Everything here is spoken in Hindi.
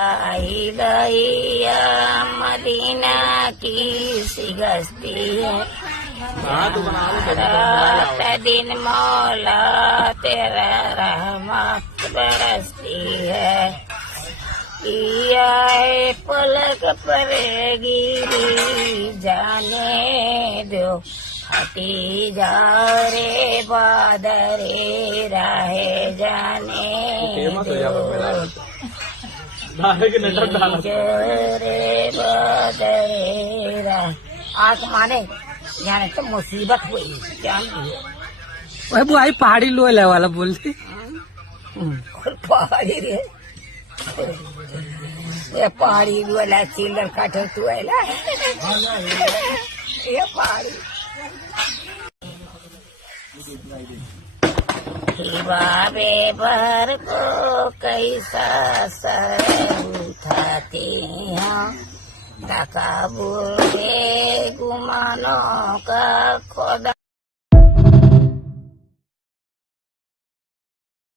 आई लैया मदीना की सिगस्ती है रात दिन मौला तेरा रहमत बरसती है किया है पलक पर गिरी जाने दो हटी जा रे बादरे राहे जाने दो रे बादरे राह आसमाने जाने तो मुसीबत हुई क्या भाई बुआई पहाड़ी लोला वाला बोलती पहाड़ी रे ये पहाड़ी वाला चिल्लर काटे तू है ये पहाड़ी बाबे भर को कैसा सर उठाते हैं तकाबुर के गुमानों का खुदा